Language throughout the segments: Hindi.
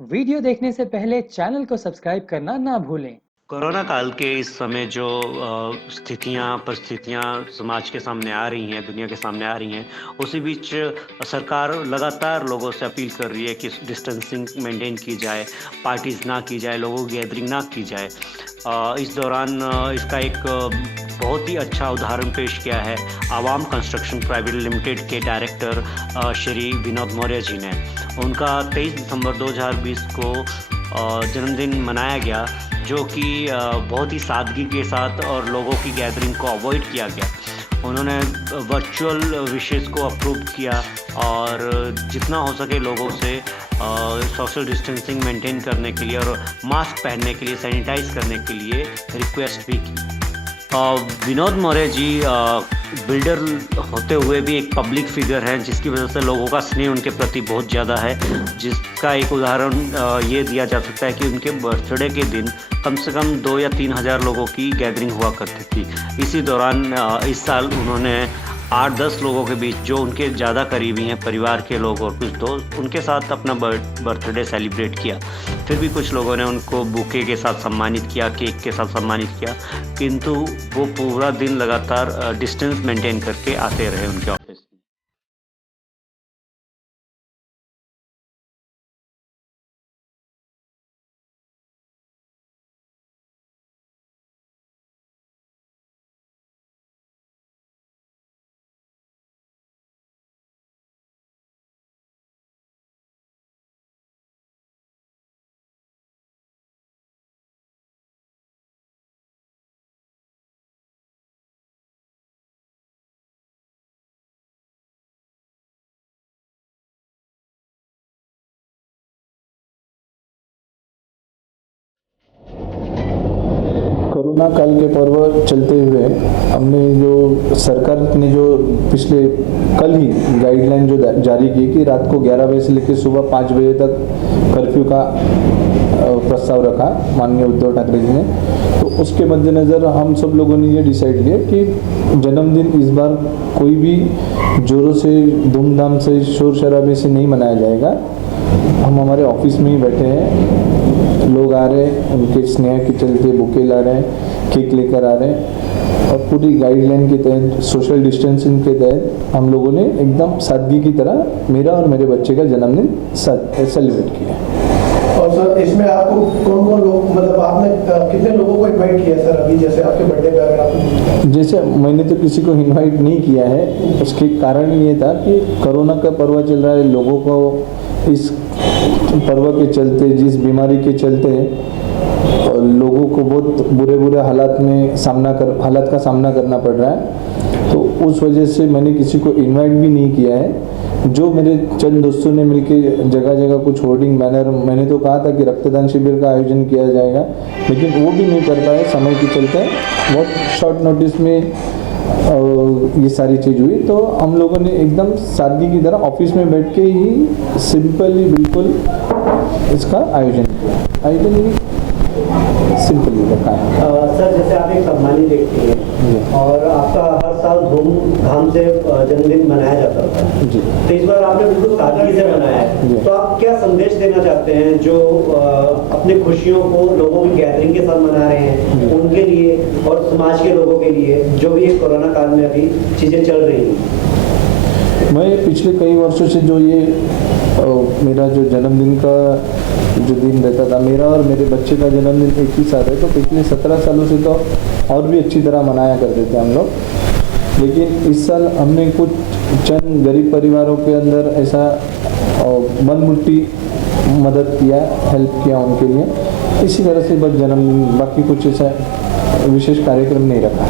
वीडियो देखने से पहले चैनल को सब्सक्राइब करना ना भूलें। कोरोना काल के इस समय जो परिस्थितियाँ समाज के सामने आ रही हैं, दुनिया के सामने आ रही हैं, उसी बीच सरकार लगातार लोगों से अपील कर रही है कि डिस्टेंसिंग मेंटेन की जाए, पार्टीज़ ना की जाए, लोगों की गैदरिंग ना की जाए। इस दौरान इसका एक बहुत ही अच्छा उदाहरण पेश किया है आवाम कंस्ट्रक्शन प्राइवेट लिमिटेड के डायरेक्टर श्री विनोद मौर्य जी ने। उनका 23 दिसंबर 2020 को जन्मदिन मनाया गया, जो कि बहुत ही सादगी के साथ और लोगों की गैदरिंग को अवॉइड किया गया। उन्होंने वर्चुअल विशेज़ को अप्रूव किया और जितना हो सके लोगों से सोशल डिस्टेंसिंग मेंटेन करने के लिए और मास्क पहनने के लिए, सैनिटाइज करने के लिए रिक्वेस्ट भी की। विनोद मौर्य जी बिल्डर होते हुए भी एक पब्लिक फिगर हैं, जिसकी वजह से लोगों का स्नेह उनके प्रति बहुत ज़्यादा है, जिसका एक उदाहरण ये दिया जा सकता है कि उनके बर्थडे के दिन कम से कम 2 या 3 हज़ार लोगों की गैदरिंग हुआ करती थी। इसी दौरान इस साल उन्होंने 8-10 लोगों के बीच, जो उनके ज़्यादा करीबी हैं, परिवार के लोग और कुछ दोस्त, उनके साथ अपना बर्थडे सेलिब्रेट किया। फिर भी कुछ लोगों ने उनको बुके के साथ सम्मानित किया, केक के साथ सम्मानित किया, किंतु वो पूरा दिन लगातार डिस्टेंस मेंटेन करके आते रहे उनके ऑफिस में। कोरोना काल के पर्व चलते हुए हमने जो सरकार ने जो पिछले कल ही गाइडलाइन जो जारी की कि रात को 11 बजे से लेकर सुबह 5 बजे तक कर्फ्यू का प्रस्ताव रखा माननीय उद्धव ठाकरे जी ने, तो उसके मद्देनज़र हम सब लोगों ने ये डिसाइड किया कि जन्मदिन इस बार कोई भी जोरों से, धूमधाम से, शोर शराबे से नहीं मनाया जाएगा। हम हमारे ऑफिस में ही बैठे हैं, लोग आ रहे हैं, उनके स्नेह के चलते बुके ला रहे हैं, केक लेकर आ रहे हैं और पूरी गाइडलाइन के तहत, सोशल डिस्टेंसिंग के तहत हम लोगों ने एकदम सादगी की तरह मेरा और मेरे बच्चे का जन्मदिन सेलिब्रेट किया। और सर इसमें आपको कौन कौन लोग, मतलब आपने कितने लोगों को इनवाइट किया सर? अभी जैसे आपके बर्थडे पे अगर आप, जैसे मैंने तो किसी को इनवाइट नहीं किया है, उसके कारण ये था कि कोरोना का पर्व चल रहा है, लोगों को इस पर्व के चलते, जिस बीमारी के चलते लोगों को बहुत बुरे हालात का सामना करना पड़ रहा है, तो उस वजह से मैंने किसी को इनवाइट भी नहीं किया है। जो मेरे चंद दोस्तों ने मिलकर जगह जगह कुछ होर्डिंग बैनर, मैंने तो कहा था कि रक्तदान शिविर का आयोजन किया जाएगा, लेकिन वो भी नहीं कर पाए समय के चलते। बहुत शॉर्ट नोटिस में ये सारी चीज़ हुई, तो हम लोगों ने एकदम सादगी की तरह ऑफिस में बैठ के ही सिंपली बिल्कुल इसका आयोजन किया। आयोजन भी सिंपली रखा है। सर जैसे आप एक सम्मानित व्यक्ति हैं और आपका हर साल धूमधाम से जन्मदिन मनाया जाता था जी, तो इस बार आपने बिल्कुल सादगी से मनाया है, तो आप क्या संदेश देना चाहते हैं जो अपनी खुशियों को लोगों की गैदरिंग के साथ मना रहे हैं, उनके लिए और समाज के लोगों के लिए, जो भी एक कोरोना काल में अभी चीज़ें चल रही हैं? मैं पिछले कई वर्षों से जो ये मेरा जो जन्मदिन का जो दिन रहता था, मेरा और मेरे बच्चे का जन्मदिन एक ही साथ है, तो पिछले 17 सालों से तो और भी अच्छी तरह मनाया करते थे हम लोग। लेकिन इस साल हमने कुछ चंद गरीब परिवारों के अंदर ऐसा मनमुट्टी मदद किया, हेल्प किया उनके लिए, इसी तरह से बस बाकी कुछ ऐसा विशेष कार्यक्रम नहीं रखा।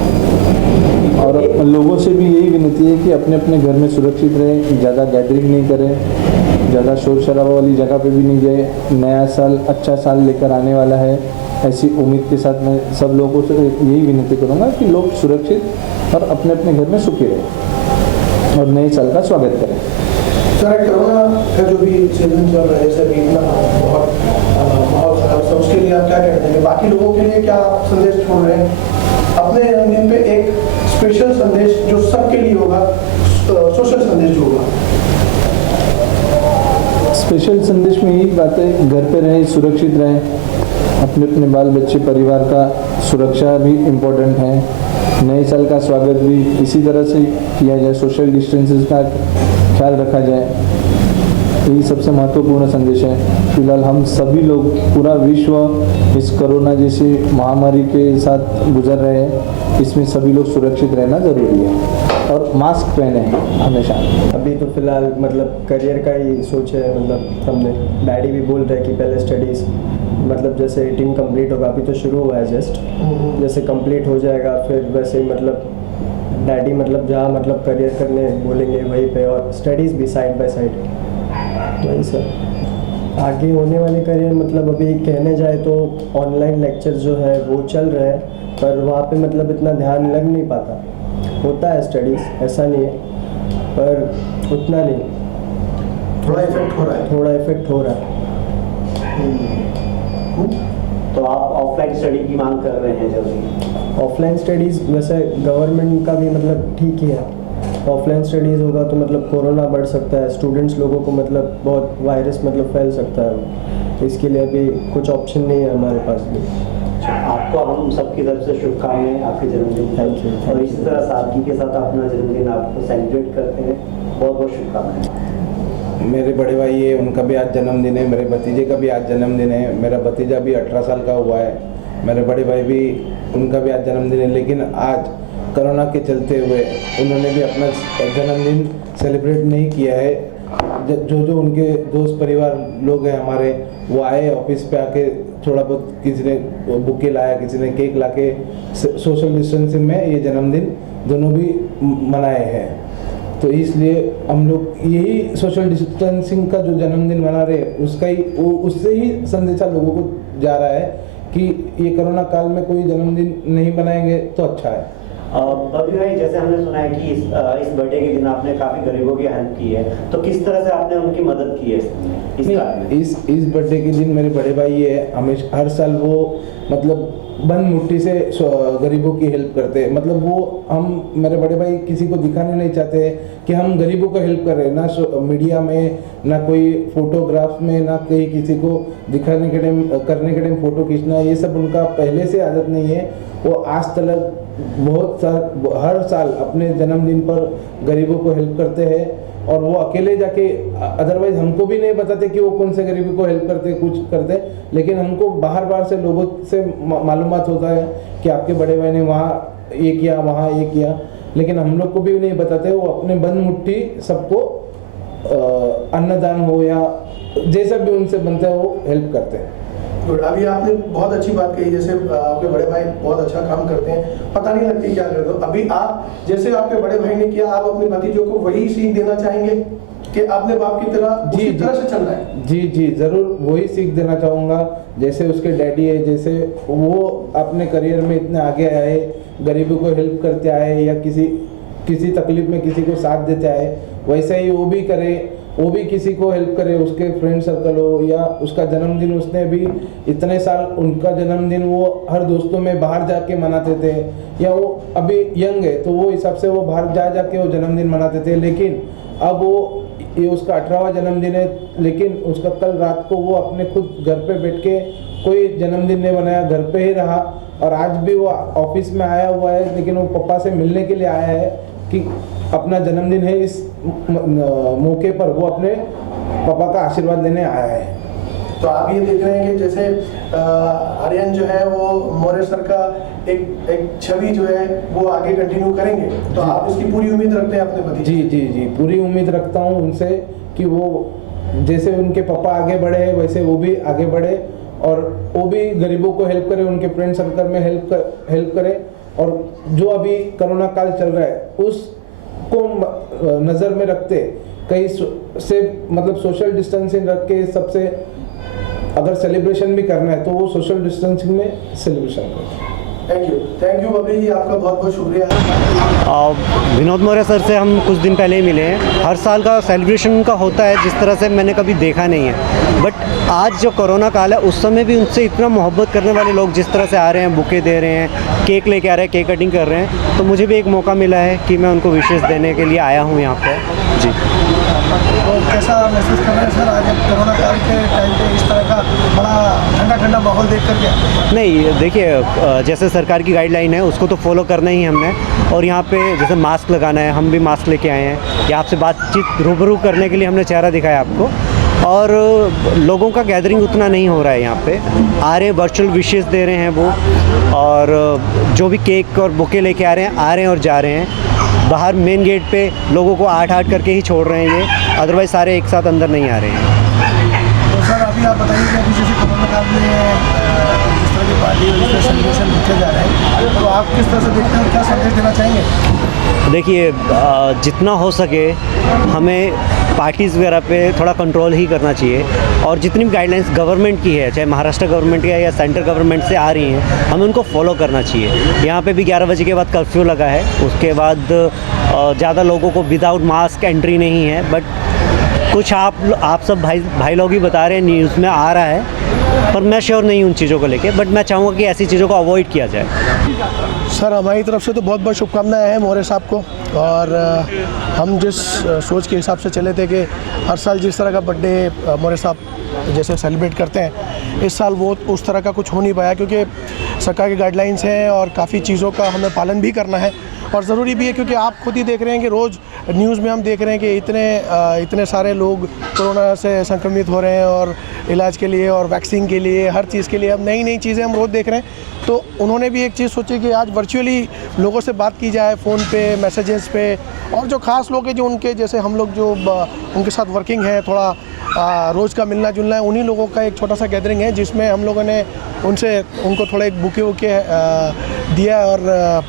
और लोगों से भी यही विनती है कि अपने अपने घर में सुरक्षित रहें, ज़्यादा गैदरिंग नहीं करें, ज़्यादा शोर शराबा वाली जगह पे भी नहीं जाए। नया साल अच्छा साल लेकर आने वाला है, ऐसी उम्मीद के साथ मैं सब लोगों से यही विनती करूँगा कि लोग सुरक्षित और अपने अपने घर में सुखी रहें और नए साल का स्वागत करें। सर कोरोना का जो भी सीजन चल रहा है, सर इतना बहुत माहौल खराब, तो उसके लिए आप क्या कहते हैं? बाकी लोगों के लिए क्या संदेश छोड़ रहे हैं? अपने जन्मदिन पे एक स्पेशल संदेश जो सबके लिए होगा, सोशल संदेश जो होगा। स्पेशल संदेश में यही बात है, घर पे रहें, सुरक्षित रहें, अपने अपने बाल बच्चे परिवार का सुरक्षा भी इम्पोर्टेंट है। नए साल का स्वागत भी इसी तरह से किया जाए, सोशल डिस्टेंसेस का ख्याल रखा जाए, यही सबसे महत्वपूर्ण संदेश है। फिलहाल हम सभी लोग, पूरा विश्व इस कोरोना जैसी महामारी के साथ गुजर रहे हैं, इसमें सभी लोग सुरक्षित रहना ज़रूरी है और मास्क पहने हैं हमेशा। अभी तो फिलहाल मतलब करियर का ही सोच है, मतलब हमने डैडी भी बोल रहे हैं कि पहले स्टडीज़ मतलब जैसे 18 कंप्लीट होगा, अभी तो शुरू हुआ है जस्ट, जैसे कंप्लीट हो जाएगा फिर वैसे मतलब डैडी मतलब जहाँ मतलब करियर करने बोलेंगे वहीं पे, और स्टडीज़ भी साइड बाय साइड, वही सर। आगे होने वाले करियर मतलब अभी कहने जाए तो ऑनलाइन लेक्चर जो है वो चल रहे हैं, पर वहाँ पे मतलब इतना ध्यान लग नहीं पाता। होता है स्टडीज़, ऐसा नहीं है, पर उतना नहीं, थोड़ा इफेक्ट हो रहा है। थोड़ा इफेक्ट हो रहा है। तो आप ऑफलाइन स्टडी की मांग कर रहे हैं जल्दी? ऑफलाइन स्टडीज़ वैसे गवर्नमेंट का भी मतलब ठीक ही है, ऑफलाइन स्टडीज़ होगा तो मतलब कोरोना बढ़ सकता है, स्टूडेंट्स लोगों को मतलब बहुत वायरस मतलब फैल सकता है, इसके लिए अभी कुछ ऑप्शन नहीं है हमारे पास भी। आपको हम सबकी तरफ से शुभकामनाएं आपके जन्मदिन। Thank you. और इसी तरह सादगी के साथ अपना जन्मदिन आपको सेलिब्रेट करते हैं, बहुत बहुत शुभकामनाएं। मेरे बड़े भाई है, उनका भी आज जन्मदिन है, मेरे भतीजे का भी आज जन्मदिन है, मेरा भतीजा भी 18 साल का हुआ है, मेरे बड़े भाई भी, उनका भी आज जन्मदिन है। लेकिन आज कोरोना के चलते हुए उन्होंने भी अपना जन्मदिन सेलिब्रेट नहीं किया है। जो उनके दोस्त परिवार लोग हैं हमारे, वो आए ऑफिस पे आके, थोड़ा बहुत किसी ने बुके लाया, किसी ने केक लाके सोशल डिस्टेंसिंग में ये जन्मदिन दोनों भी मनाए हैं। तो इसलिए हम लोग यही सोशल डिस्टेंसिंग का जो जन्मदिन मना रहे हैं उसका ही उससे ही संदेशा लोगों को जा रहा है कि ये कोरोना काल में कोई जन्मदिन नहीं मनाएंगे तो अच्छा है। बबली भाई, जैसे हमने सुना है कि इस बर्थडे के दिन आपने काफ़ी गरीबों की हेल्प की है, तो किस तरह से आपने उनकी मदद की है इस बर्थडे के दिन मेरे बड़े भाई है, हमेशा हर साल वो मतलब बंद मुट्ठी से गरीबों की हेल्प करते हैं। मतलब वो हम मेरे बड़े भाई किसी को दिखाने नहीं चाहते कि हम गरीबों को हेल्प कर रहे हैं, ना मीडिया में, ना कोई फोटोग्राफ में, ना कहीं किसी को दिखाने के टाइम करने के टाइम फ़ोटो खींचना, ये सब उनका पहले से आदत नहीं है। वो आज तक हर साल अपने जन्मदिन पर गरीबों को हेल्प करते हैं, और वो अकेले जाके, अदरवाइज हमको भी नहीं बताते कि वो कौन से गरीबी को हेल्प करते, कुछ करते, लेकिन हमको बाहर से लोगों से मालूमात होता है कि आपके बड़े भाई ने वहाँ ये किया, वहाँ ये किया, लेकिन हम लोग को भी नहीं बताते। वो अपने बंद मुट्ठी सबको अन्नदान हो या जैसा भी उनसे बनता है वो हेल्प करते हैं। गुड। अभी आपने बहुत अच्छी बात कही, जैसे आपके बड़े भाई बहुत अच्छा काम करते हैं, पता नहीं लगती क्या करते हो। अभी आप जैसे आपके बड़े भाई ने किया, आप अपने भतीजों को वही सीख देना चाहेंगे कि अपने बाप की तरह उसी तरह से चलना है? जी जरूर वही सीख देना चाहूँगा। जैसे उसके डैडी है, जैसे वो अपने करियर में इतने आगे आए, गरीबों को हेल्प करते आए, या किसी तकलीफ में किसी को साथ देते आए, वैसा ही वो भी करे, वो भी किसी को हेल्प करे, उसके फ्रेंड सर्कल हो या उसका जन्मदिन, उसने भी इतने साल उनका जन्मदिन वो हर दोस्तों में बाहर जाके मनाते थे, या वो अभी यंग है तो वो हिसाब से वो बाहर जाके वो जन्मदिन मनाते थे। लेकिन अब वो ये उसका 18वां जन्मदिन है, लेकिन उसका कल रात को वो अपने खुद घर पे बैठ के कोई जन्मदिन नहीं बनाया, घर पे ही रहा, और आज भी वो ऑफिस में आया हुआ है, लेकिन वो पापा से मिलने के लिए आया है कि अपना जन्मदिन है, इस मौके पर वो अपने पापा का आशीर्वाद लेने आया है। तो आप ये देख रहे हैं कि जैसे आर्यन जो है वो मौर्य सर का एक छवि जो है वो आगे कंटिन्यू करेंगे, तो आप इसकी पूरी उम्मीद रखते हैं अपने भतीजे? जी पूरी उम्मीद रखता हूँ उनसे कि वो जैसे उनके पापा आगे बढ़े हैं वैसे वो भी आगे बढ़े, और वो भी गरीबों को हेल्प करे, उनके फ्रेंड सर्कल में हेल्प करे, और जो अभी कोरोना काल चल रहा है उसको नज़र में रखते कहीं से मतलब सोशल डिस्टेंसिंग रख के सबसे अगर सेलिब्रेशन भी करना है तो वो सोशल डिस्टेंसिंग में सेलिब्रेशन करें। थैंक यू बबली जी, आपका बहुत बहुत शुक्रिया। विनोद मौर्य सर से हम कुछ दिन पहले ही मिले हैं। हर साल का सेलिब्रेशन उनका होता है जिस तरह से मैंने कभी देखा नहीं है, बट आज जो कोरोना काल है उस समय भी उनसे इतना मोहब्बत करने वाले लोग जिस तरह से आ रहे हैं, बुके दे रहे हैं, केक लेके आ रहे हैं, केक कटिंग कर रहे हैं, तो मुझे भी एक मौका मिला है कि मैं उनको विशेष देने के लिए आया हूँ यहाँ पर। जी, और कैसा महसूस कर रहे हैं सर आज कोरोना काल के टाइम पे इस तरह का बड़ा ठंडा ठंडा माहौल देख करके? नहीं देखिए, जैसे सरकार की गाइडलाइन है उसको तो फॉलो करना ही हमने, और यहाँ पे जैसे मास्क लगाना है, हम भी मास्क लेके आए हैं। या आपसे बातचीत रूबरू करने के लिए हमने चेहरा दिखाया आपको, और लोगों का गैदरिंग उतना नहीं हो रहा है यहाँ पे। आ रहे हैं, वर्चुअल विशेस दे रहे हैं वो, और जो भी केक और बुके लेके आ रहे हैं और जा रहे हैं। बाहर मेन गेट पे लोगों को 8-8 करके ही छोड़ रहे हैं ये, अदरवाइज़ सारे एक साथ अंदर नहीं आ रहे हैं। तो सर अभी आप बताइए कि अभी जैसे कोरोना काल में जिस तरह की पार्टी और जिस सेलिब्रेशन रखे जा रहे हैं, तो आप किस तरह से देखते हैं और क्या संदेश देना चाहेंगे? देखिए, जितना हो सके हमें पार्टीज़ वगैरह पे थोड़ा कंट्रोल ही करना चाहिए, और जितनी भी गाइडलाइंस गवर्नमेंट की है, चाहे महाराष्ट्र गवर्नमेंट की है या सेंट्रल गवर्नमेंट से आ रही हैं, हमें उनको फॉलो करना चाहिए। यहाँ पे भी 11 बजे के बाद कर्फ्यू लगा है, उसके बाद ज़्यादा लोगों को विदाउट मास्क एंट्री नहीं है, बट कुछ आप सब भाई लोग ही बता रहे हैं, न्यूज़ में आ रहा है, पर मैं श्योर नहीं हूँ उन चीज़ों को लेके, बट मैं चाहूँगा कि ऐसी चीज़ों को अवॉइड किया जाए। सर हमारी तरफ से तो बहुत बहुत शुभकामनाएं हैं मौर्य साहब को, और हम जिस सोच के हिसाब से चले थे कि हर साल जिस तरह का बर्थडे मौर्य साहब जैसे सेलिब्रेट करते हैं, इस साल वो उस तरह का कुछ हो नहीं पाया, क्योंकि सरकार की गाइडलाइंस हैं और काफ़ी चीज़ों का हमें पालन भी करना है, और ज़रूरी भी है, क्योंकि आप खुद ही देख रहे हैं कि रोज़ न्यूज़ में हम देख रहे हैं कि इतने सारे लोग कोरोना से संक्रमित हो रहे हैं, और इलाज के लिए और वैक्सीन के लिए, हर चीज़ के लिए अब नई नई चीज़ें हम रोज़ देख रहे हैं। तो उन्होंने भी एक चीज़ सोची कि आज वर्चुअली लोगों से बात की जाए, फ़ोन पे, मैसेजेस पे, और जो ख़ास लोग हैं जो उनके जैसे हम लोग जो उनके साथ वर्किंग है, थोड़ा रोज़ का मिलना जुलना है, उन्हीं लोगों का एक छोटा सा गैदरिंग है, जिसमें हम लोगों ने उनको थोड़ा एक बुके वुके दिया, और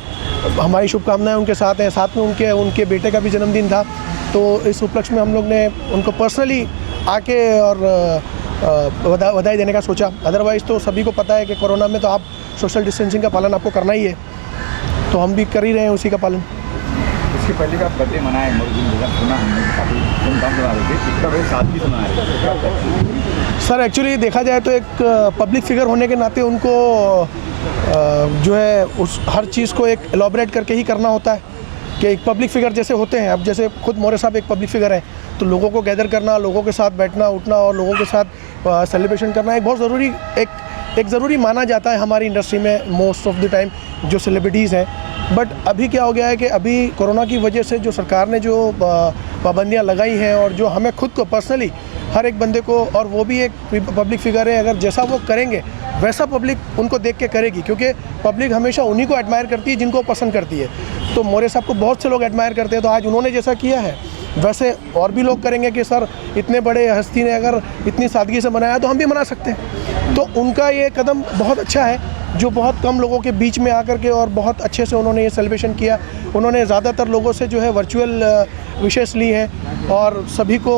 हमारी शुभकामनाएं उनके साथ हैं। साथ में उनके बेटे का भी जन्मदिन था, तो इस उपलक्ष्य में हम लोग ने उनको पर्सनली आके और बधाई देने का सोचा। अदरवाइज़ तो सभी को पता है कि कोरोना में तो आप सोशल डिस्टेंसिंग का पालन आपको करना ही है, तो हम भी कर ही रहे हैं उसी का पालन। इसके पहले का बर्थडे मनाया सुना हमने, काफ़ी धूमधाम से मना रहे थे, इसका वजह साथ भी सुना है। सर एक्चुअली देखा जाए तो एक पब्लिक फिगर होने के नाते उनको जो है उस हर चीज़ को एक एलॉबरेट करके ही करना होता है, कि एक पब्लिक फिगर जैसे होते हैं, अब जैसे खुद मौर्य साहब एक पब्लिक फिगर है, तो लोगों को गैदर करना, लोगों के साथ बैठना उठना और लोगों के साथ सेलिब्रेशन करना एक बहुत ज़रूरी एक ज़रूरी माना जाता है हमारी इंडस्ट्री में मोस्ट ऑफ द टाइम जो सेलिब्रिटीज़ हैं। बट अभी क्या हो गया है कि अभी कोरोना की वजह से जो सरकार ने जो पाबंदियां लगाई हैं, और जो हमें खुद को पर्सनली हर एक बंदे को, और वो भी एक पब्लिक फिगर है, अगर जैसा वो करेंगे वैसा पब्लिक उनको देख के करेगी, क्योंकि पब्लिक हमेशा उन्हीं को एडमायर करती है जिनको पसंद करती है। तो मौर्य साहब को बहुत से लोग एडमायर करते हैं, तो आज उन्होंने जैसा किया है वैसे और भी लोग करेंगे कि सर इतने बड़े हस्ती ने अगर इतनी सादगी से मनाया तो हम भी मना सकते हैं। तो उनका ये कदम बहुत अच्छा है, जो बहुत कम लोगों के बीच में आकर के और बहुत अच्छे से उन्होंने ये सेलिब्रेशन किया। उन्होंने ज़्यादातर लोगों से जो है वर्चुअल विशेस ली हैं, और सभी को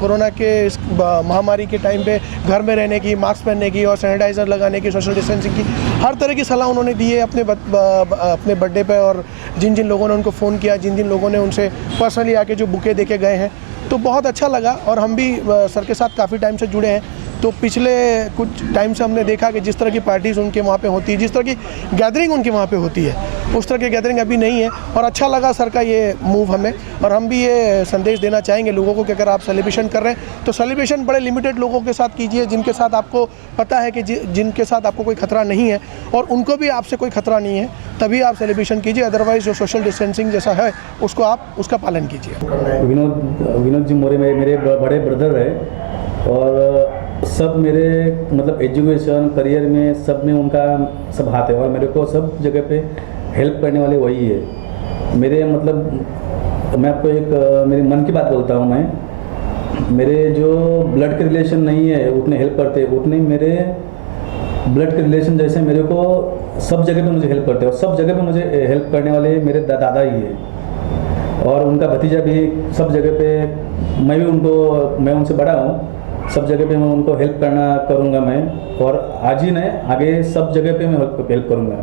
कोरोना के इस महामारी के टाइम पे घर में रहने की, मास्क पहनने की और सैनिटाइज़र लगाने की, सोशल डिस्टेंसिंग की हर तरह की सलाह उन्होंने दी है अपने बर्थडे पे। और जिन जिन लोगों ने उनको फ़ोन किया, जिन जिन लोगों ने उनसे पर्सनली आके जो बुके देके गए हैं, तो बहुत अच्छा लगा। और हम भी सर के साथ काफ़ी टाइम से जुड़े हैं, तो पिछले कुछ टाइम से हमने देखा कि जिस तरह की पार्टीज़ उनके वहाँ पे होती है, जिस तरह की गैदरिंग उनके वहाँ पे होती है, उस तरह की गैदरिंग अभी नहीं है। और अच्छा लगा सर का ये मूव हमें, और हम भी ये संदेश देना चाहेंगे लोगों को कि अगर आप सेलिब्रेशन कर रहे हैं तो सेलिब्रेशन बड़े लिमिटेड लोगों के साथ कीजिए, जिनके साथ आपको पता है कि जिनके साथ आपको कोई खतरा नहीं है और उनको भी आपसे कोई खतरा नहीं है, तभी आप सेलिब्रेशन कीजिए। अदरवाइज़ जो सोशल डिस्टेंसिंग जैसा है उसको आप उसका पालन कीजिए। विनोद जी मौर्य मेरे बड़े ब्रदर है, और सब मेरे मतलब एजुकेशन करियर में सब में उनका सब हाथ है, और मेरे को सब जगह पे हेल्प करने वाले वही है। मेरे मतलब मैं आपको एक मेरे मन की बात बोलता हूँ, मैं मेरे जो ब्लड के रिलेशन नहीं है उतने हेल्प करते, उतने मेरे ब्लड के रिलेशन जैसे मेरे को सब जगह पे मुझे हेल्प करते हैं, और सब जगह पे मुझे हेल्प करने वाले मेरे दादा ही है, और उनका भतीजा भी सब जगह पे। मैं उनसे बड़ा हूँ, सब जगह पे मैं उनको हेल्प करूँगा मैं, और आज ही नहीं आगे सब जगह पे मैं हेल्प करूँगा।